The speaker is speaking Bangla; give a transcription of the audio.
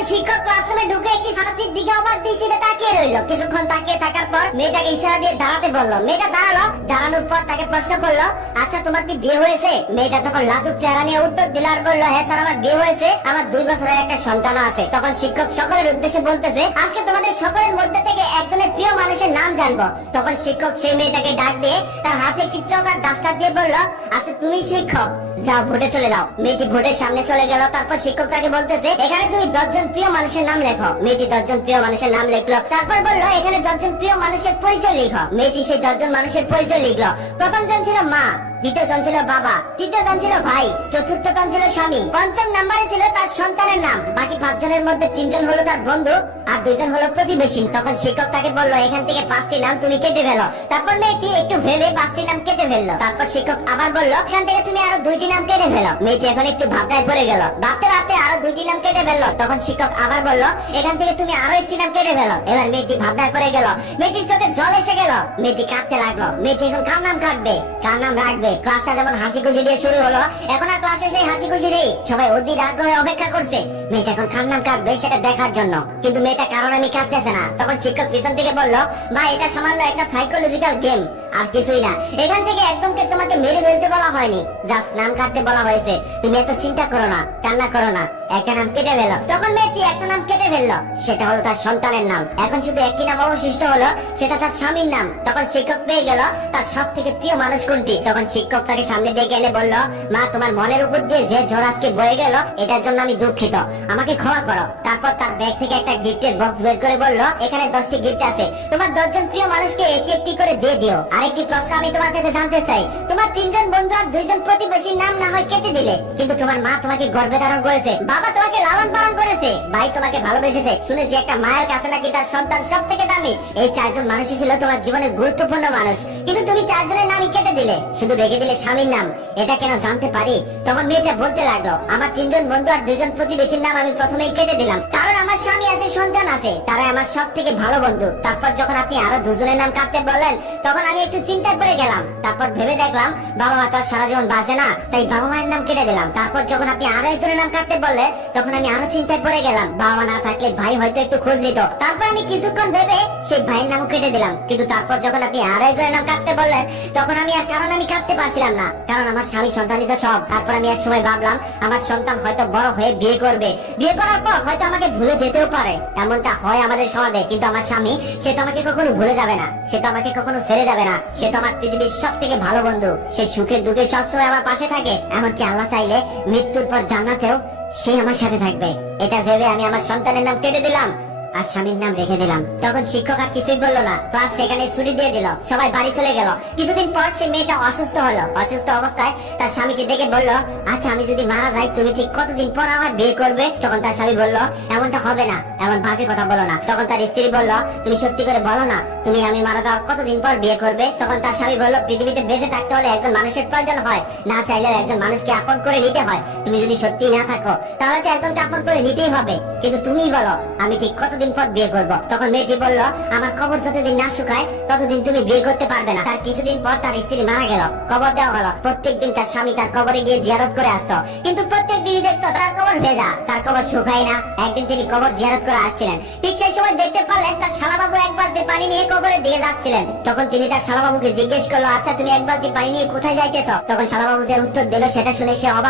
তখন শিক্ষক ক্লাসরুমে ঢুকে একটি ছাত্রীর দিকে অবাক দৃষ্টিতে তাকিয়ে রইল। কিছুক্ষণ তাকিয়ে থাকার পর মেয়েটাকে ইশারা দিয়ে দাঁড়াতে বলল। মেয়েটা দাঁড়ালো। দাঁড়ানোর পর তাকে প্রশ্ন করলো, আচ্ছা তোমার কি বিয়ে হয়েছে? মেয়েটা তখন লাজুক চেহারা নিয়ে উত্তর দিল আর বলল, হ্যাঁ স্যার আমার বিয়ে হয়েছে, আমার 2 বছরের একটা সন্তান আছে। তখন শিক্ষক সকলের উদ্দেশ্যে বলতেছে, আজকে তোমাদের সকলের মধ্যে থেকে একজনের প্রিয় মানুষের নাম জানবো। তখন শিক্ষক সেই মেয়েটাকে ডাক দিয়ে তার হাতে একটি চক আর ডাস্টার দিয়ে বলল, আচ্ছা তুমি শিক্ষক, যাও ভোটে চলে যাও। মেয়েটি ভোটের সামনে চলে গেল। তারপর শিক্ষক তাকে বলতেছে, এখানে তুমি 10 জন প্রিয় মানুষের নাম লেখো। মেয়েটি 10 জন প্রিয় মানুষের নাম লিখলো। তারপর বলল, এখানে 10 জন প্রিয় মানুষের পরিচয় লিখো। মেয়েটি সেই 10 জন মানুষের পরিচয় লিখলো। প্রথম জন ছিল মা, দ্বিতীয় জন ছিল বাবা, তৃতীয় জন ছিল ভাই, চতুর্থ জন ছিল স্বামী, পঞ্চম নম্বরে ছিল তার সন্তানের নাম। বাকি 5 জনের মধ্যে 3 জন হলো তার বন্ধু আর 2 জন হলো প্রতিবেশী। তখন শিক্ষক তাকে বলল, এখান থেকে 5টি নাম তুমি কেটে ফেলো। তারপর মেয়েটি একটু ভেবে 5টি নাম কেটে ফেললো। তারপর শিক্ষক আবার বলল, এখান থেকে তুমি আরো 2টি নাম কেটে ফেলো। মেয়েটি এখন একটু ভাবনায় পড়ে গেল। ভাবতে ভাবতে আরো 2টি নাম কেটে ফেললো। তখন শিক্ষক আবার বলল, এখান থেকে তুমি আরো 1টি নাম কেটে ফেলো। এবার মেয়েটি ভাবনায় পড়ে গেল। মেয়েটির চোখে জল এসে গেল। মেয়েটি কাঁদতে লাগলো। মেয়েটি এখন কার নাম কাটবে, কার নাম রাখবে? ক্লাসটা যেমন হাসি খুশি দিয়ে শুরু হলো, এখন আর ক্লাসে সেই হাসি খুশি নেই। সবাই অধীর আগ্রহে অপেক্ষা করছে মেয়েটা এখন কার নাম কাটবে সেটা দেখার জন্য। কিন্তু মেয়েটা কারণ আমি কাটতেছে না। তখন শিক্ষক পিছন থেকে বলল, মা এটা সামান্য একটা সাইকোলজিক্যাল গেম, আর কিছুই না। এখান থেকে একদমকে তোমাকে মেরে ফেলতে বলা হয়নি, জাস্ট নাম কাটতে বলা হয়েছে। তুমি এত চিন্তা করো না, কান্না করো না, একটা নাম কেটে ফেলো। তখন মেয়েটি একটা নাম কেটে ফেললো, সেটা হলো তার সন্তানের নাম। এখন শুধু একটি নাম অবশিষ্ট হলো, সেটা তার স্বামীর নাম। তখন শিক্ষক পেয়ে গেল তার সব থেকে প্রিয় মানুষ কোনটি। তখন শিক্ষক তাকে সামনে ডেকে এনে বলল, মা তোমার মনের উপর দিয়ে যে ঝড় আজকে বয়ে গেল এটার জন্য আমি দুঃখিত, আমাকে ক্ষমা করো। তারপর তার ব্যাগ থেকে একটা গিফটের বক্স বের করে বলল, এখানে 10টি গিফট আছে, তোমার 10 জন প্রিয় মানুষকে একটি একটি করে দিয়ে দিও। আরেকটি প্রশ্ন আমি তোমার কাছে জানতে চাই, তোমার 3 জন বন্ধু আর 2 জন প্রতিবেশীর নাম না হয় কেটে দিলে, কিন্তু তোমার মা তোমাকে গর্ভে ধারণ করেছে, বাবা তোমাকে লালন পালন করেছে, ভাই তোমাকে ভালোবেসেছে, শুনেছি একটা মায়ের কাছে নাকি তার সন্তান সব থেকে দামি। এই 4 জন মানুষই ছিল তোমার জীবনের গুরুত্বপূর্ণ মানুষ, কিন্তু তুমি 4 জনের নামই কেটে দিলে, শুধু রেখে দিলে স্বামীর নাম। এটা কেন জানতে পারি? তখন মেয়েটা বলতে লাগলো, আমার 3 জন বন্ধু আর 2 জন প্রতিবেশীর নাম আমি প্রথমেই কেটে দিলাম, কারণ আমার স্বামী আছে, সন্তান আছে, তারা আমার সব থেকে ভালো বন্ধু। তারপর যখন আপনি আরো 2 জনের নাম কাটতে বললেন, তখন আমি একটু চিন্তায় পড়ে গেলাম। তারপর ভেবে দেখলাম বাবা মা তো সারা জীবন বাঁচে না, তাই বাবা মায়ের নাম কেটে দিলাম। তারপর যখন আপনি আরো একজনের নাম কাটতে বললেন, তখন আমি আরো চিন্তায় পড়ে গেলাম, বাবা মা না থাকলে ভাই হয়তো একটু খোঁজ নিত। তারপর আমি কিছুক্ষণ ভেবে সেই ভাইয়ের নামও কেটে দিলাম। কিন্তু তারপর যখন আপনি আরো একজনের নাম কাটতে বললেন, তখন আমি আর কারণ আমি কাটতে পারছিলাম না, কারণ আমার স্বামী সন্তানই তো সব। তারপর আমি এক সময় ভাবলাম আমার সন্তান হয়তো বড় হয়ে বিয়ে করবে, বিয়ে করার পর হয়তো আমাকে ভুলে যেতেও পারে, এমনটা হয় আমাদের সমাজে। কিন্তু আমার স্বামী, সে তো আমাকে কখনো ভুলে যাবে না, সে তো আমাকে কখনো ছেড়ে যাবে না, সে তো আমার পৃথিবীর সব থেকে ভালো বন্ধু। সে সুখে দুঃখে সবসময় আমার পাশে থাকে, এমনকি আল্লাহ চাইলে মৃত্যুর পর জান্নাতেও সে আমার সাথে থাকবে। এটা ভেবে আমি আমার সন্তানের নাম কেটে দিলাম আর স্বামীর নাম রেখে দিলাম। তখন শিক্ষক আর কিছুই বললো না, ক্লাস সেখানে ছুটি দিয়ে দিল, সবাই বাড়ি চলে গেল। কিছুদিন পর সে মেয়েটা অসুস্থ হলো। অসুস্থ অবস্থায় তার স্বামীকে ডেকে বলল, আচ্ছা আমি যদি মারা যাই তুমি ঠিক কতদিন পর আমার বিয়ে করবে? তখন তার স্বামী বলল, এমনটা হবে না, এমন বাজে কথা বলো না। তখন তার স্ত্রী বলল, তুমি সত্যি করে বলো না, তুমি আমি মারা যাওয়ার কতদিন পর বিয়ে করবে? তখন তার স্বামী বলল, পৃথিবীতে বেঁচে থাকতে হলে একজন মানুষের প্রয়োজন হয়, না চাইলেও একজন মানুষকে আপন করে নিতে হয়। তুমি যদি সত্যি না থাকো তাহলে তো একজনকে আপন করে নিতেই হবে, কিন্তু তুমিই বলো আমি ঠিক কতদিন পর বিয়ে করব? তখন মেয়েটি বলল, আমার কবর যতদিন না শুকায় ততদিন তুমি বিয়ে করতে পারবে না। তার কিছুদিন পর তার স্ত্রী মারা গেল, কবর দেওয়া হলো। প্রত্যেকদিন তার স্বামী তার কবরে গিয়ে জিয়ারত করে আসতো, কিন্তু প্রত্যেক দিনই দেখতো তার কবর ভেজা, তার কবর শুকায় না। একদিন তিনি কবর জিয়ারত করে আসছিলেন, ঠিক সেই সময় দেখতে পারলেন তার শালাবাবু এক বালতি পানি নিয়ে কবরের দিকে যাচ্ছিলেন। তখন তিনি তার শালাবাবুকে জিজ্ঞেস করলো, আচ্ছা তুমি এক বালতি পানি নিয়ে কোথায় যাইতেছ? তখন শালাবাবু যে উত্তর দিল সেটা শুনে সে অবাক